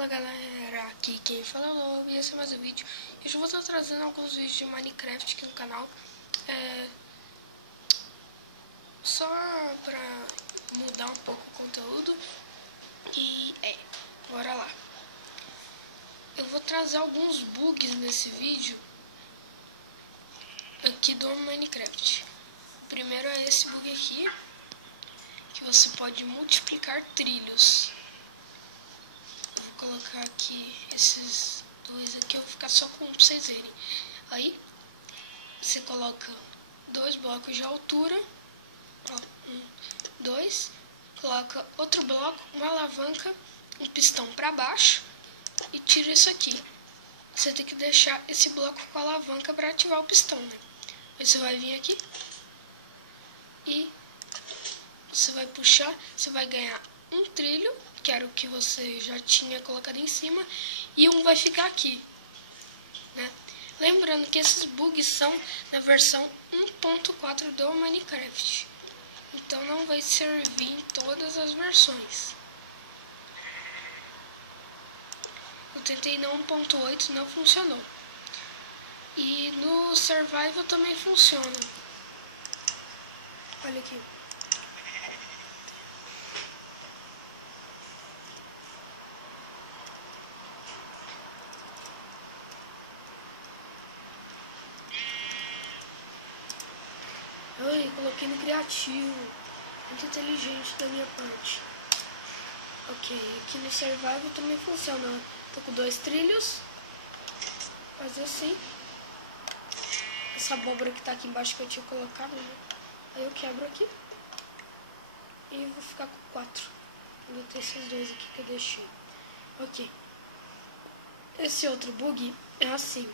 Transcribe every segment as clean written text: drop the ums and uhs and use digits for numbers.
Fala galera, aqui quem fala é o Lobo e esse é mais um vídeo. Hoje eu vou estar trazendo alguns vídeos de Minecraft aqui no canal, só pra mudar um pouco o conteúdo. E bora lá. Eu vou trazer alguns bugs nesse vídeo aqui do Minecraft. O primeiro é esse bug aqui, que você pode multiplicar trilhos. Vou colocar aqui esses dois aqui, eu vou ficar só com um pra vocês verem. Aí você coloca 2 blocos de altura, ó, 1, 2, coloca outro bloco, uma alavanca, um pistão para baixo e tira isso aqui. Você tem que deixar esse bloco com a alavanca para ativar o pistão, né? Aí você vai vir aqui e você vai puxar, você vai ganhar um trilho, que era o que você já tinha colocado em cima, e um vai ficar aqui, né? Lembrando que esses bugs são na versão 1.4 do Minecraft, então não vai servir em todas as versões. Eu tentei na 1.8, não funcionou. E no Survival também funciona. Olha aqui. Ai, coloquei no criativo. Muito inteligente da minha parte. Ok, aqui no Survival também funciona. Tô com 2 trilhos. Fazer assim. Essa abóbora que tá aqui embaixo que eu tinha colocado, né? Aí eu quebro aqui. E vou ficar com 4. Vou ter esses dois aqui que eu deixei. Ok. Esse outro bug é assim.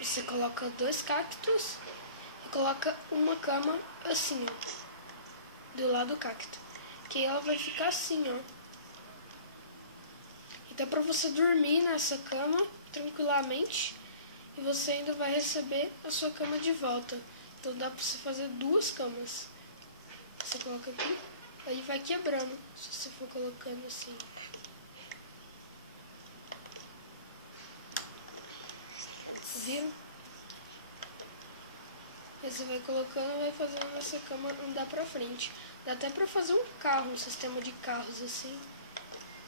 Você coloca 2 cactos e coloca uma cama assim, ó, do lado do cacto. Que ela vai ficar assim, ó. E dá pra você dormir nessa cama tranquilamente. E você ainda vai receber a sua cama de volta. Então dá pra você fazer 2 camas. Você coloca aqui, aí vai quebrando, se você for colocando assim. Viram? Aí você vai colocando, vai fazendo essa cama andar pra frente. Dá até pra fazer um carro, um sistema de carros assim,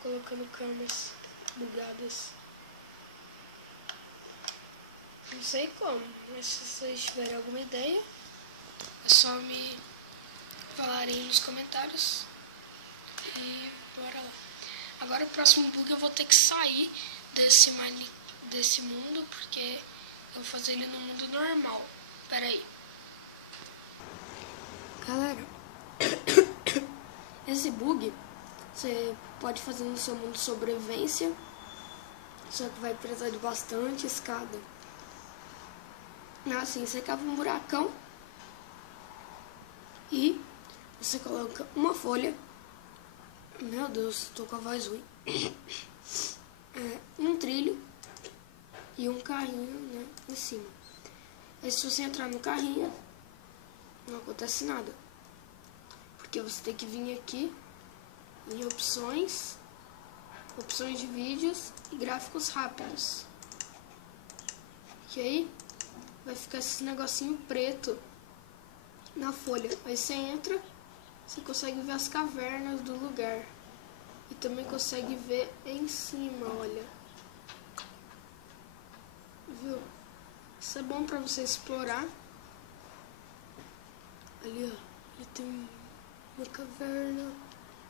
colocando camas bugadas. Não sei como, mas se vocês tiverem alguma ideia, é só me falarem nos comentários e bora lá. Agora o próximo bug eu vou ter que sair desse mundo, porque eu vou fazer ele no mundo normal. Pera aí. Galera, esse bug você pode fazer no seu mundo de sobrevivência, só que vai precisar de bastante escada. Assim, você cava um buracão e você coloca uma folha. Meu Deus, tô com a voz ruim. Um trilho e um carrinho, né, em cima. Aí se você entrar no carrinho, não acontece nada. Porque você tem que vir aqui em opções de vídeos e gráficos rápidos. Que aí vai ficar esse negocinho preto na folha. Aí você entra, você consegue ver as cavernas do lugar. E também consegue ver em cima, olha. Viu? Isso é bom pra você explorar. Ali, ó. Ali tem uma caverna.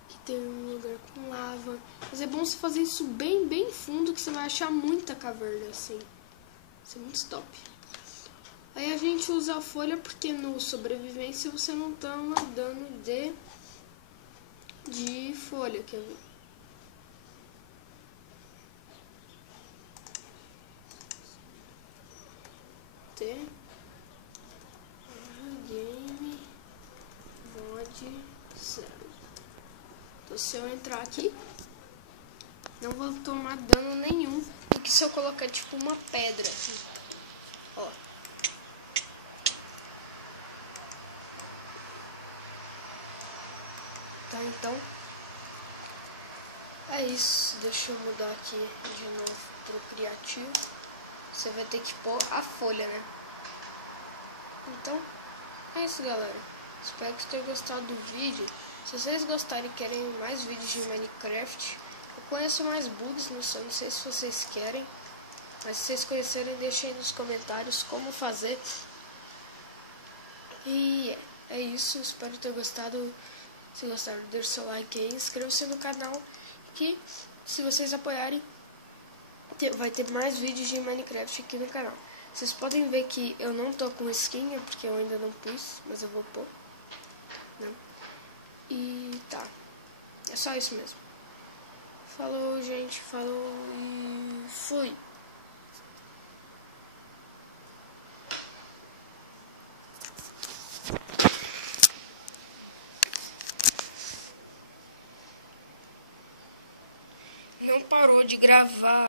Aqui tem um lugar com lava. Mas é bom você fazer isso bem fundo, que você vai achar muita caverna, assim. Isso é muito top. Aí a gente usa a folha porque no sobrevivência você não toma dano de folha, quer ver? Game mod 0. Então se eu entrar aqui, não vou tomar dano nenhum do que se eu colocar tipo uma pedra aqui. Ó. Tá, então É isso, deixa eu mudar aqui de novo pro criativo. Você vai ter que pôr a folha, né? Então, é isso, galera. Espero que tenham gostado do vídeo. Se vocês gostarem e querem mais vídeos de Minecraft, eu conheço mais bugs, não sei se vocês querem. Mas se vocês conhecerem, deixem aí nos comentários como fazer. E é isso, espero ter gostado. Se gostaram, deixe seu like aí, inscreva-se no canal. Que se vocês apoiarem, vai ter mais vídeos de Minecraft aqui no canal. Vocês podem ver que eu não tô com skin, porque eu ainda não pus, mas eu vou pôr, né? E tá, é só isso mesmo. Falou, gente, falou e fui. Não parou de gravar.